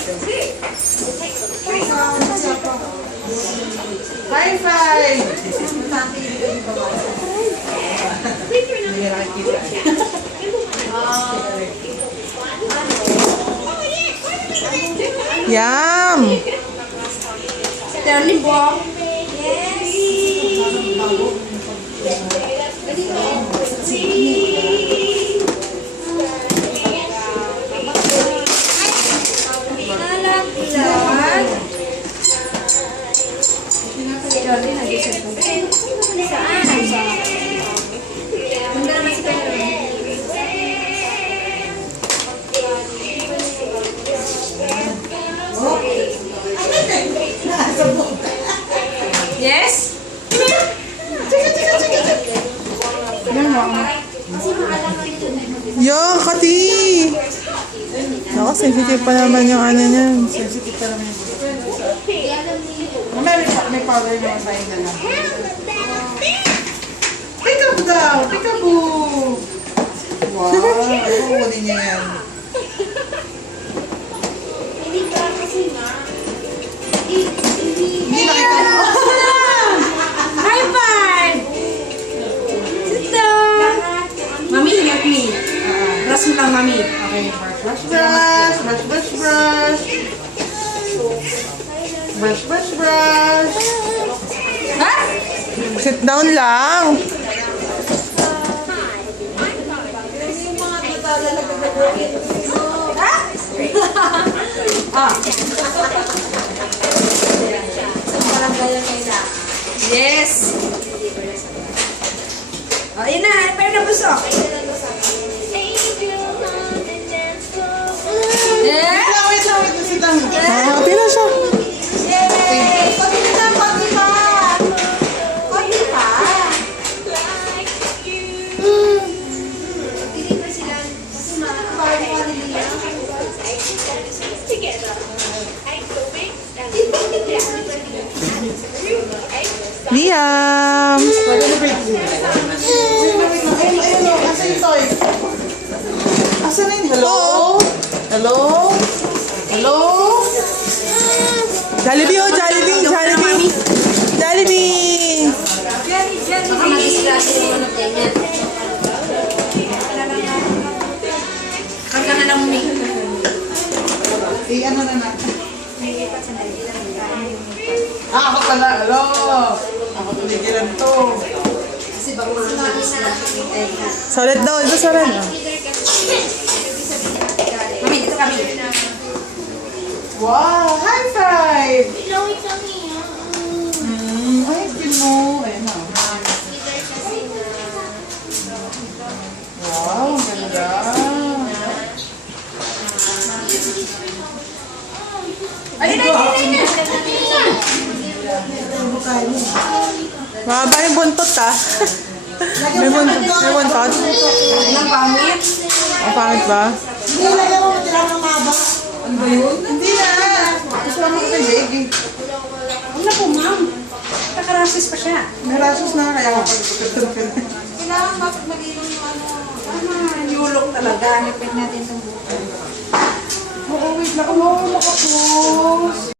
natin. High five! Hindi na nakikita. Yum! Sterling po. Yes? Yo, Kati! Ako, sensitive pa naman yung ano niyan. Sensitive pa naman yung buto. May powder naman tayo na lang. Peekaboo daw! Peekaboo! Wow! Ano kukunin niya yan? Hindi nakita mo. High five! Sit down! Mami, help me. Brush mo lang, mami. Okay, brush, brush, brush, brush, brush. Brush, brush, brush. Ha? Sit down lang. Yes! Oh, yun na. Pero na busok. Yeah! Wait lang, sit down. Nakakati na siya. Yay! Pati na, pati pa! Pati pa! Hindi pa sila kasi parang nila. Liam! Ayun, asa yung toy? Asa na yun? Hello? Hello? Hello? Jollibee, oh! Jollibee! Jollibee! Jollibee! Baka mag-distrasi yung ano ganyan. Huwag ka na lang umihin. Ano na natin? Ako pala. Hello? Ako tumigilan to. Kasi baka mag-distrasi. Solid daw. Ito solid. Mami, dito kami. Wow! High five! Ay, pin mo. Ayun na. Wow, ang ganda. Ayun na, ayun na. Mahaba yung buntot, ah. May buntot. Ang pangit. Ang pangit ba? Hindi, lagyan mo. Tira mo ng maba. Ano ba yun? Hindi na. Gusto mo makapibig. Huwag na po, ma'am. Nakarasis pa siya. May rasos na kaya ako pagpapagpapag. Kailangan bakit mag-ilong yung ano. Tama, yulok talaga. Hanipin natin itong buka. Oo, wait lang. Oo, makapos.